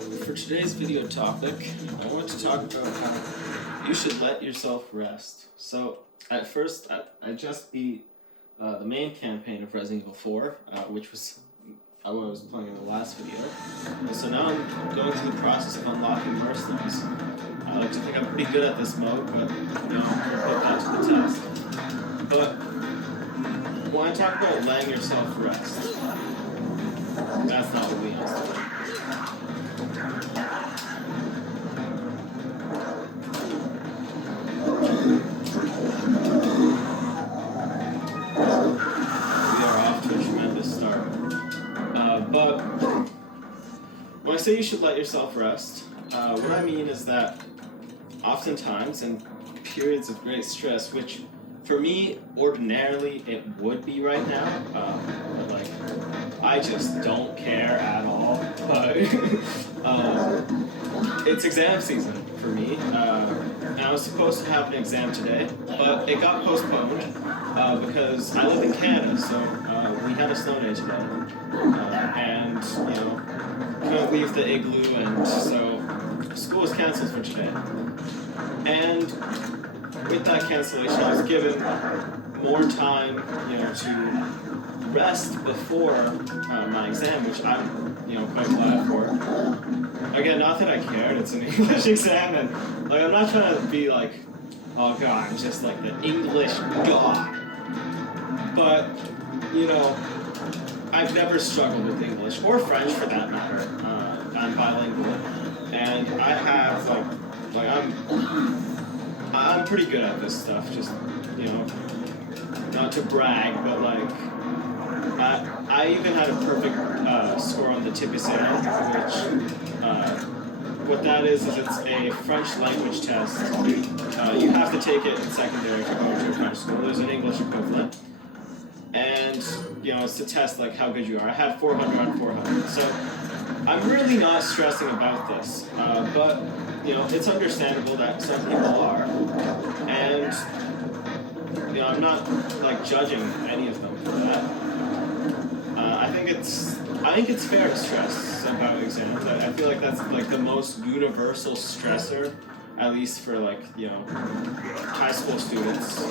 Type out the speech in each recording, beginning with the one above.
for today's video topic, I want to talk about how you should let yourself rest. So, at first, I just beat the main campaign of Resident Evil 4, which was what I was playing in the last video. And so now I'm going through the process of unlocking Mercenaries. I like to think I'm pretty good at this mode, but you know, I'll put that to the test. But when I talk about letting yourself rest, that's not what Leon's doing. We are off to a tremendous start. But when I say you should let yourself rest, what I mean is that oftentimes in periods of great stress, which for me, ordinarily, it would be right now, but like, I just don't care at all, but it's exam season for me, and I was supposed to have an exam today, but it got postponed, because I live in Canada, so we had a snow day today, and, you know, couldn't leave the igloo, and so school was cancelled for today, and with that cancellation, I was given more time, you know, to rest before my exam, which I'm, you know, quite glad for. Again, not that I cared, it's an English exam, and like I'm not trying to be like, oh god, I'm just like the English god. But, you know, I've never struggled with English, or French for that matter. I'm bilingual, and I have, I'm pretty good at this stuff, just, you know, not to brag, but like, I even had a perfect score on the TPCL, which, what that is it's a French language test. You have to take it in secondary to go to a French school. There's an English equivalent. And, you know, it's to test like how good you are. I had 400 on 400, so I'm really not stressing about this, but you know, it's understandable that some people are, and you know, I'm not like judging any of them for that. I think it's fair to stress about exams. I feel like that's like the most universal stressor, at least for like, you know, high school students.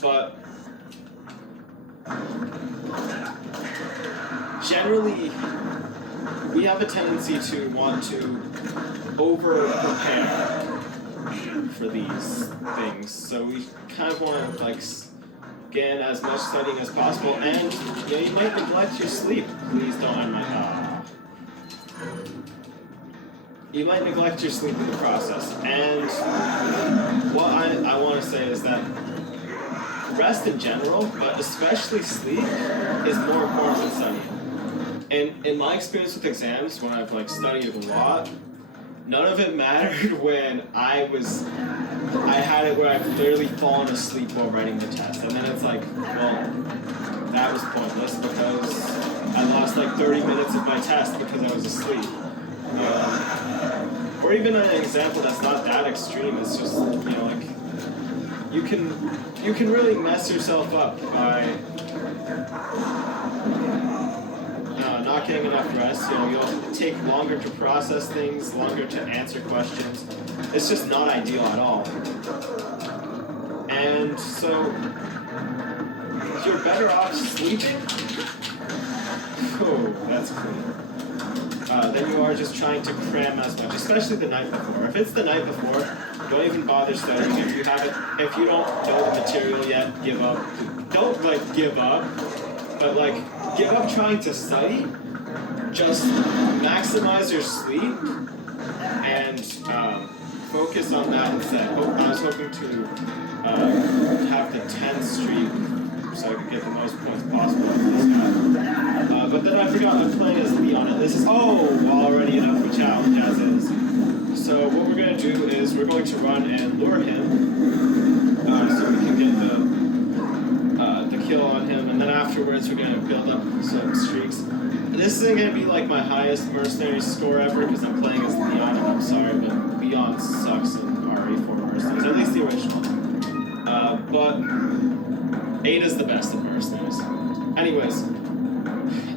But generally, we have a tendency to want to over-prepare for these things, so we kind of want to like get in as much studying as possible, and you know, you might neglect your sleep. Please don't end my You might neglect your sleep in the process, and what I want to say is that rest in general, but especially sleep, is more important than studying. And in my experience with exams, when I've like studied a lot, none of it mattered when I had it where I've literally fallen asleep while writing the test. And then it's like, well, that was pointless because I lost like 30 minutes of my test because I was asleep. Or even an example that's not that extreme, it's just, you know, like, you can really mess yourself up by not getting enough rest. You know, you'll take longer to process things, longer to answer questions. It's just not ideal at all. And so, you're better off sleeping. Oh, that's cool. Then you are just trying to cram as much, especially the night before. If it's the night before, don't even bother studying. If you don't know the material yet, give up. Don't like give up, but like give up trying to study. Just maximize your sleep and focus on that instead. I was hoping to have the 10th streak so I could get the most points possible for this guy. But then I forgot I'm playing as Leon, and this is already enough of a challenge as is. So what we're going to do is we're going to run and lure him so we can get the kill on him, and then afterwards we're going to build up some streaks. This isn't going to be like my highest mercenary score ever because I'm playing as Leon, and I'm sorry, but Leon sucks in RE4 mercenaries, at least the original. But 8 is the best in mercenaries. Anyways,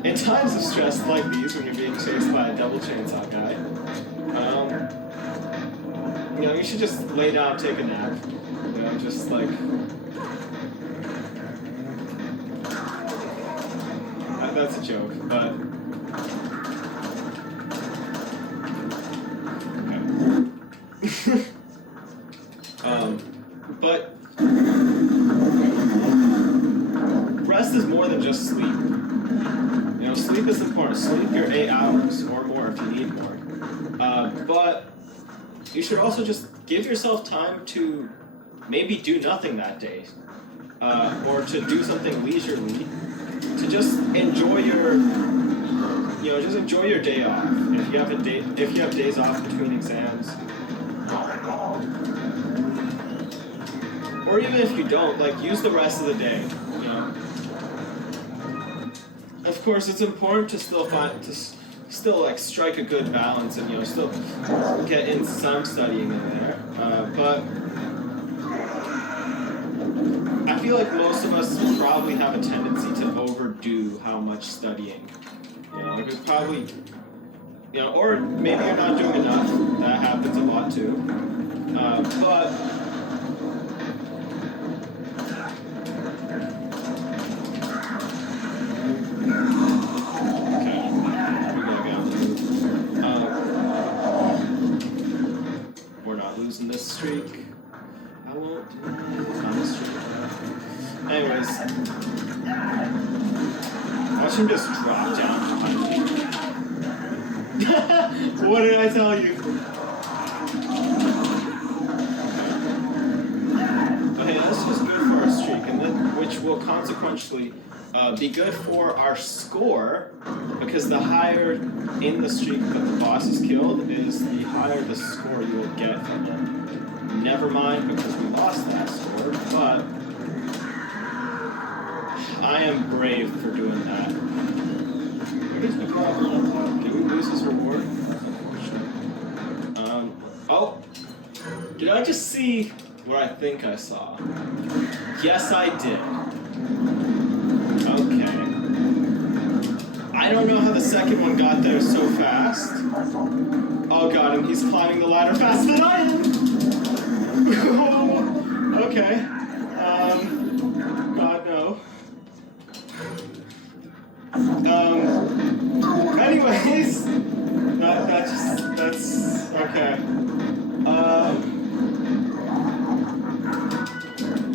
in times of stress like these, when you're being chased by a double chainsaw guy, you know, you should just lay down, take a nap. You know, just like... That's a joke, but... Okay. But... Rest is more than just sleep. You know, sleep is important. Sleep your 8 hours or more if you need more. But you should also just give yourself time to maybe do nothing that day, or to do something leisurely, to just enjoy your, you know, just enjoy your day off. If you have days off between exams, or even if you don't, like, use the rest of the day. You know. Of course, it's important to still like strike a good balance and, you know, still get in some studying in there. But I feel like most of us probably have a tendency to overdo how much studying. You know, like we probably, you know, or maybe you're not doing enough. That happens a lot too. But losing this streak. I won't on this streak. Anyways, watch him just drop down behind me. What did I tell you? Okay, that's just good for our streak, and then which will consequently be good for our score, because the higher in the streak that the boss is killed is, the higher the score you will get from them. Never mind, because we lost that score, but I am brave for doing that. What is the problem? Did we lose his reward? Oh! Did I just see what I think I saw? Yes, I did. Okay. I don't know how the second one got there so fast. Oh, got him. He's climbing the ladder faster than I am. Okay. God, no. Anyways. That's okay.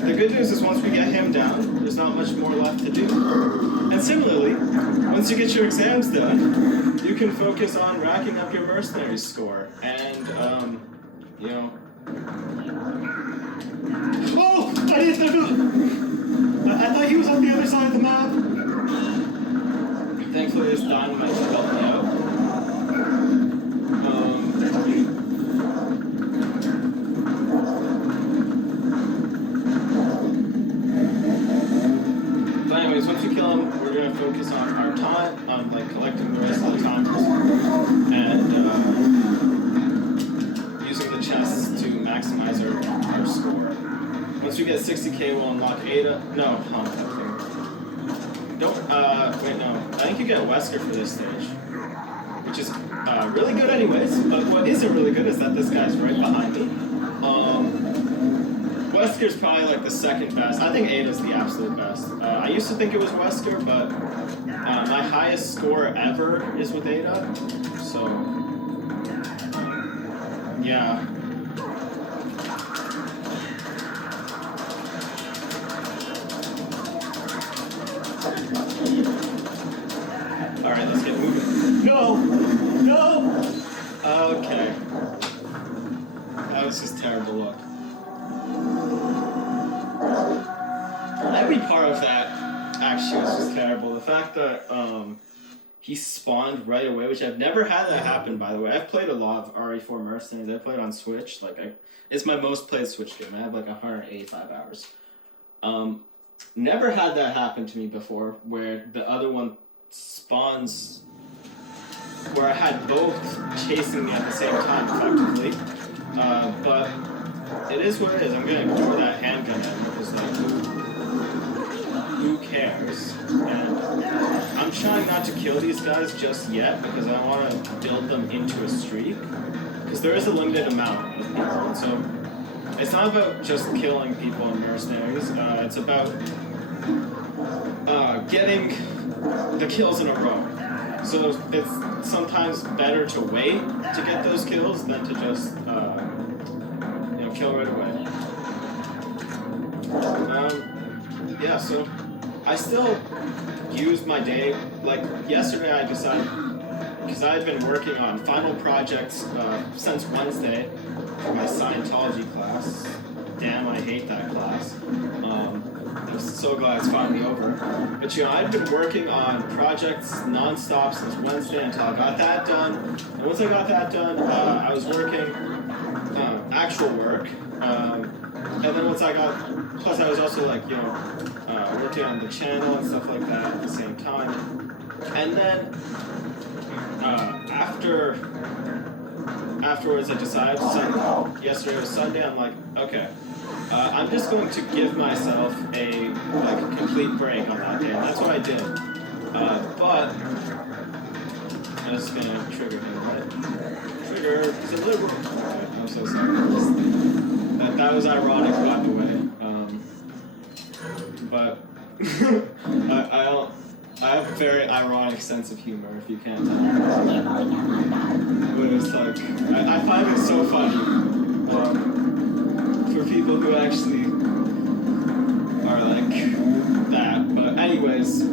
The good news is once we get him down, there's not much more left to do. And similarly, once you get your exams done, you can focus on racking up your mercenaries score. And, you know... Oh! I thought he was on the other side of the map! Thankfully, this dynamite should help me out. But anyways, once we kill him, we're going to focus on our time, on like collecting the rest of the timers, and using the chests to maximize our score. Once we get 60k, we'll unlock Ada. No, don't, wait, no. I think you get Wesker for this stage, which is really good anyways, but what isn't really good is that this guy's right behind me. Wesker's probably like the second best. I think Ada's the absolute best. I used to think it was Wesker, but my highest score ever is with Ada, so yeah. Alright, let's get moving. No! No! Okay. That was just terrible luck. Every part of that actually was just terrible. The fact that he spawned right away, which I've never had that happen, by the way. I've played a lot of RE4 Mercenaries. I played on Switch. It's my most played Switch game. I have like 185 hours. Never had that happen to me before, where the other one spawns, where I had both chasing me at the same time, effectively. But it is what it is. I'm gonna ignore that handgun because who cares? And I'm trying not to kill these guys just yet because I want to build them into a streak. Because there is a limited amount of people, and so it's not about just killing people and mercenaries. It's about getting the kills in a row. So it's sometimes better to wait to get those kills than to just kill right away. Yeah, so I still use my day. Like yesterday, I decided, because I had been working on final projects since Wednesday for my Scientology class. Damn, I hate that class. I'm so glad it's finally over. But I'd been working on projects non-stop since Wednesday until I got that done. And once I got that done, I was working actual work. And then once I got, plus I was also working on the channel and stuff like that at the same time. And then afterwards I decided, yesterday was Sunday, I'm like, okay, I'm just going to give myself a complete break on that day, and that's what I did. But I'm just gonna trigger him, right? Trigger, he's a liberal. Okay, I'm so sorry. That was ironic, by the way. But I have a very ironic sense of humor, if you can't tell. But it's like, I find it so funny for people who actually are like that. But anyways,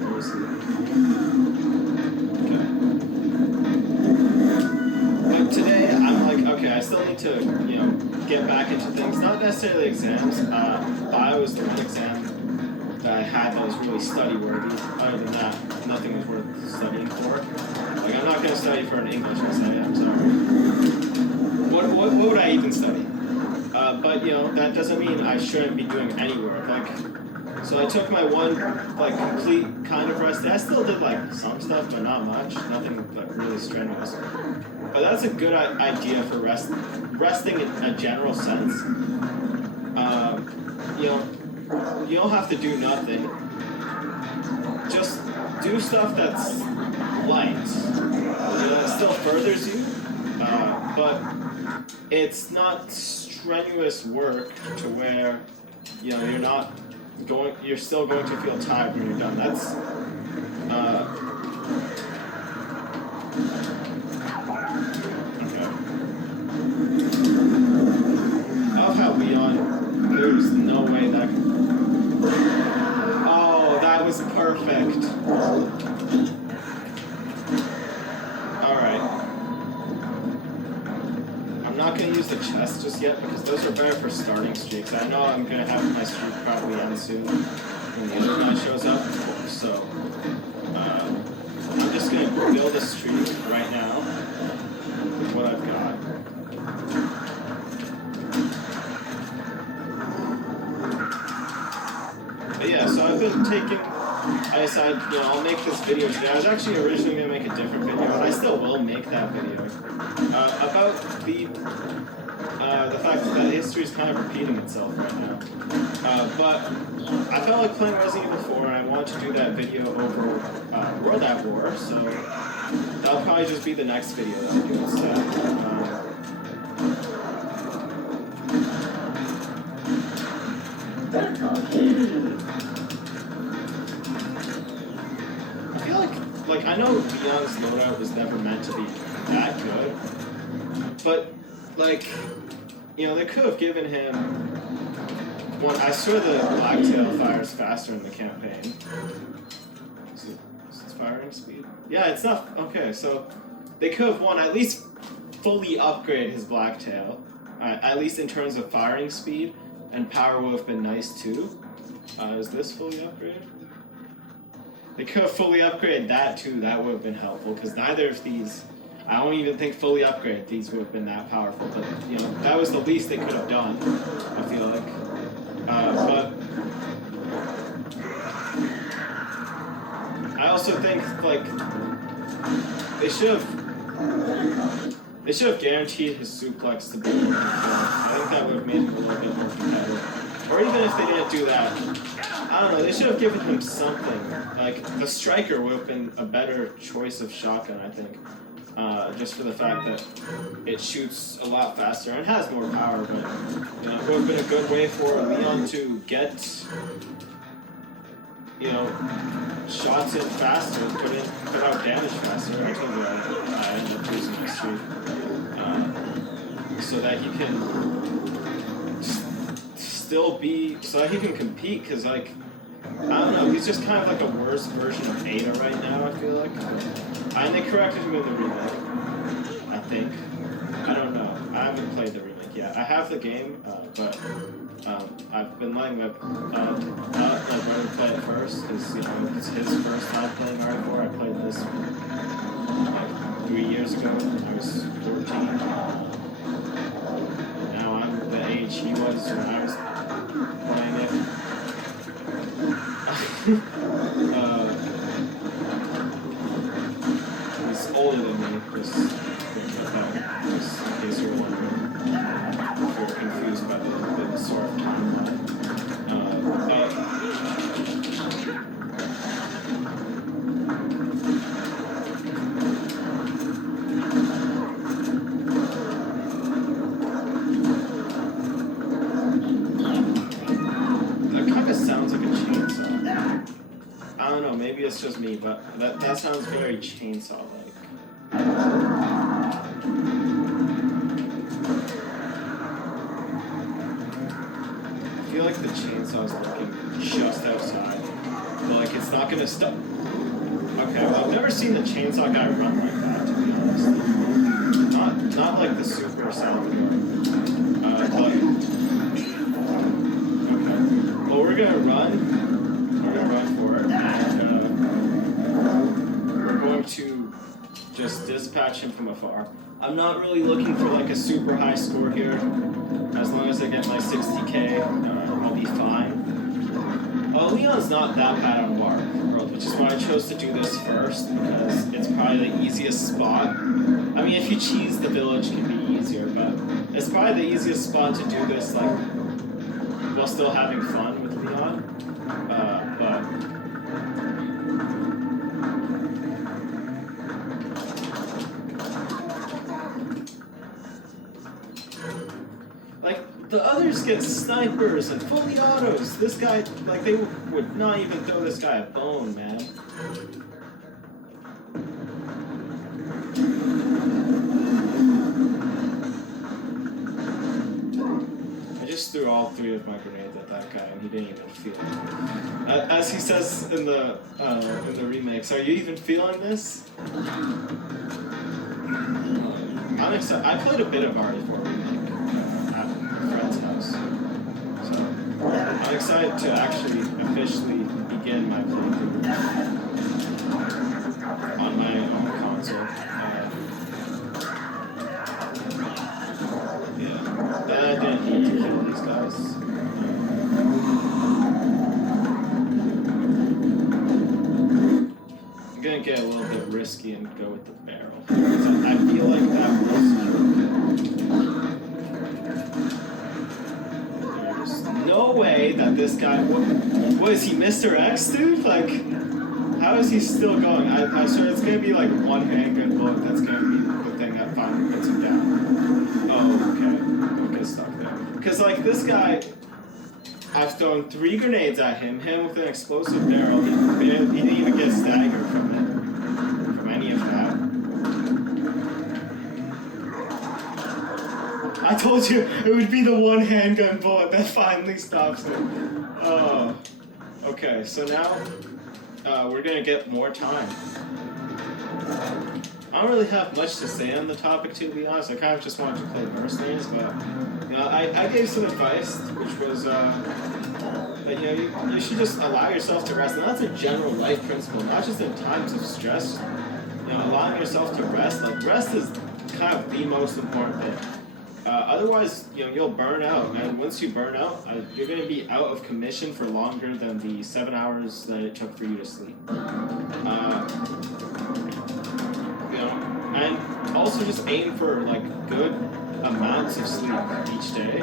where is it? Okay. But today I'm like, okay, I still need to, get back into things. Not necessarily exams. Bio was the one exam that I had that was really study worthy. Other than that, nothing was worth studying for. Like, I'm not going to study for an English essay, I'm sorry. What would I even study? But, that doesn't mean I shouldn't be doing any work. So I took my one, complete kind of rest day. I still did, some stuff, but not much. Nothing, really strenuous. But that's a good idea for resting in a general sense. You don't have to do nothing. Just do stuff that's light. That still furthers you, but it's not strenuous work to where, you're still going to feel tired when you're done. That's, I love how Leon, there's no way that could... Oh, that was perfect. Alright. I'm not going to use the chest just yet because those are better for starting streaks. I know I'm going to have my streak probably end soon when the other guy shows up. So, I'm just going to build a streak right now with what I've got. But yeah, so I've been I decided, I'll make this video today. I was actually originally going to make a different video, and I still will make that video, about the fact that history is kind of repeating itself right now. But I felt like playing Resident Evil 4, and I wanted to do that video over World at War, so that'll probably just be the next video that I do instead. I feel like I know Leon's loadout was never meant to be that good, but they could have given him one. I swear the Blacktail fires faster in the campaign. Is its firing speed? Yeah, it's not. Okay, so they could have at least fully upgrade his Blacktail, at least in terms of firing speed, and power would have been nice too. Is this fully upgraded? They could have fully upgraded that too. That would have been helpful because neither of these, I don't even think fully upgraded these would have been that powerful. But that was the least they could have done, I feel like. But I also think they should have guaranteed his suplex to be. I think that would have made him a little bit more competitive. Or even if they didn't do that, I don't know, they should have given him something. Like, the striker would have been a better choice of shotgun, I think. Just for the fact that it shoots a lot faster and has more power, but you know, it would have been a good way for Leon to get, you know, shots in faster, put out damage faster. I told you I ended up losing my streak. So that he can still be, so that he can compete, because, like, I don't know, he's just kind of like a worse version of Ada right now, I feel like. And they corrected him in the remake, I think. I don't know. I haven't played the remake yet. I have the game, but I've been letting my brother play it first, because, you know, it's his first time playing RE4. I played this like 3 years ago when I was 14. Now I'm the age he was when I was playing it. He's older than me, just in case you're wondering, if you're confused by the sort of timeline. That kind of sounds like a chainsaw. I don't know, maybe it's just me, but that sounds very chainsaw-like. I feel like the chainsaw's looking just outside, but like it's not gonna stop. Okay, well, I've never seen the chainsaw guy run like that, to be honest. Not like the Super Salvador. But okay. Well, we're gonna run. We're gonna run for it, and we're going to just dispatch him from afar. I'm not really looking for like a super high score here. As long as I get my 60k, I'll be fine. Leon's not that bad on World, which is why I chose to do this first, because it's probably the easiest spot. I mean, if you cheese, the village can be easier, but it's probably the easiest spot to do this, like, while still having fun with Leon. Like, the others get snipers and fully autos. This guy, like, they would not even throw this guy a bone, man. I just threw all 3 of my grenades at that guy, and he didn't even feel it. As he says in the remakes, are you even feeling this? I'm excited. I played a bit of RE4 remake at a friend's house, so I'm excited to actually officially begin my playthrough on my own console. Yeah, I didn't need to kill these guys. I'm gonna get a little bit risky and go with the barrel. I feel like that was There's no way that this guy, what is he, Mr. X, dude? Like, how is he still going? I swear it's gonna be like one handgun bullet that's gonna be the thing that finally puts him down. Oh, okay. Don't get stuck there. Because, like, this guy, I've thrown 3 grenades at him with an explosive barrel. He didn't even get staggered from it, from any of that. I told you it would be the one handgun bullet that finally stops him. Oh, okay. So now we're gonna get more time. I don't really have much to say on the topic, to be honest. I kind of just wanted to play Mercenaries, but you know, I gave some advice, which was that you know you should just allow yourself to rest, and that's a general life principle, not just in times of stress. You know, allowing yourself to rest, like rest is kind of the most important thing. Otherwise, you know, you'll burn out, and once you burn out, you're going to be out of commission for longer than the 7 hours that it took for you to sleep. You know, and also just aim for like good amounts of sleep each day.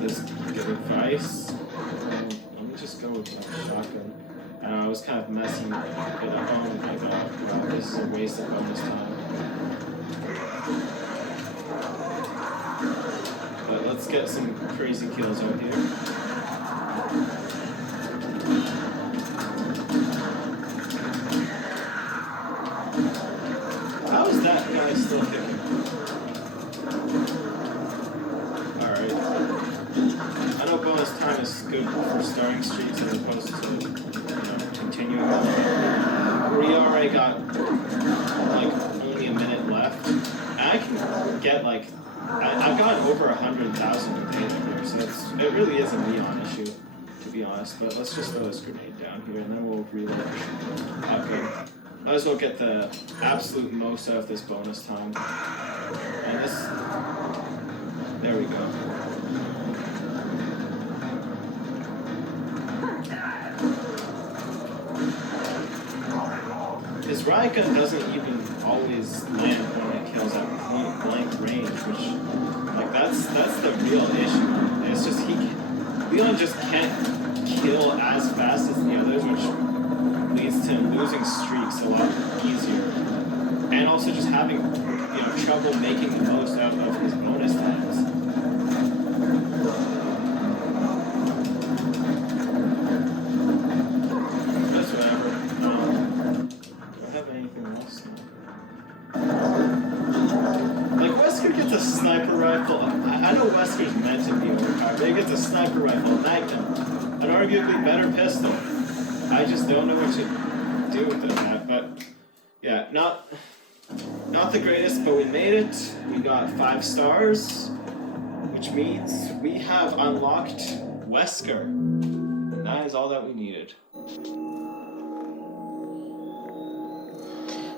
this good advice. Let me just go with my shotgun. I was kind of messing with it. Oh my god, wow, this is a waste of bonus time. But let's get some crazy kills out here. How is that guy still kicking? Alright. I know bonus time is good for starting streaks as opposed to, continuing on. We already got, like, only a minute left. And I can get, like, I've gotten over 100,000 in data here, so it really is a Leon issue, to be honest. But let's just throw this grenade down here, and then we'll reload. Okay. Might as well get the absolute most out of this bonus time. And this... There we go. His riot gun doesn't even always land when it kills at point blank range, which, like, that's the real issue. It's just Leon just can't kill as fast as the others, which leads to him losing streaks a lot easier, and also just having trouble making the most out of his bonus times. That's whatever. Do I have anything else? Like, Wesker gets a sniper rifle. I know Wesker's meant to be overpowered, but he gets a sniper rifle, a Magnum, an arguably better pistol. I just don't know what to do with that, but yeah, not the greatest, but we made it. We got 5 stars, which means we have unlocked Wesker. And that is all that we needed.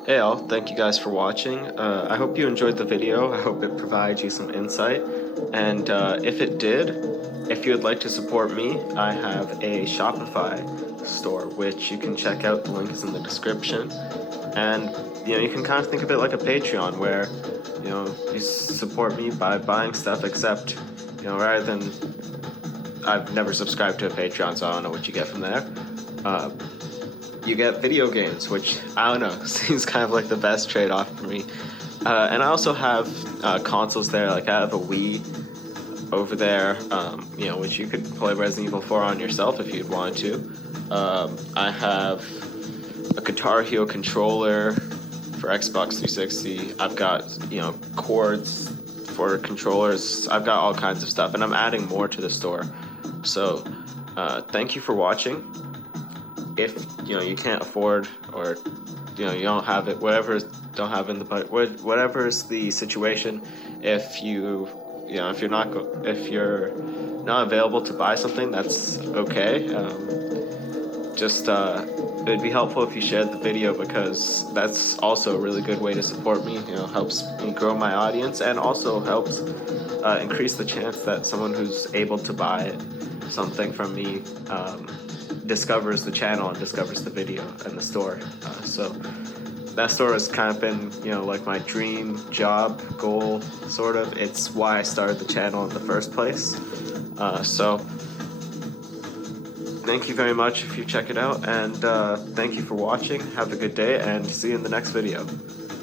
Hey all, thank you guys for watching. I hope you enjoyed the video. I hope it provides you some insight. And if it did, if you would like to support me, I have a Shopify store, which you can check out. The link is in the description. And you can kind of think of it like a Patreon, where you support me by buying stuff, except rather than, I've never subscribed to a Patreon, so I don't know what you get from there. You get video games, which, I don't know, seems kind of like the best trade-off for me. And I also have consoles there. Like, I have a Wii over there, which you could play Resident Evil 4 on yourself if you'd want to. I have a Guitar Hero controller for Xbox 360. I've got, cords for controllers. I've got all kinds of stuff, and I'm adding more to the store. So, thank you for watching. If you can't afford, or you don't have it, whatever is the situation, if you're not available to buy something, that's okay. It'd be helpful if you shared the video, because that's also a really good way to support me. Helps me grow my audience, and also helps increase the chance that someone who's able to buy something from me discovers the channel and discovers the video and the store. So that store has kind of been, like my dream job, goal, sort of. It's why I started the channel in the first place. So thank you very much if you check it out, and thank you for watching. Have a good day, and see you in the next video.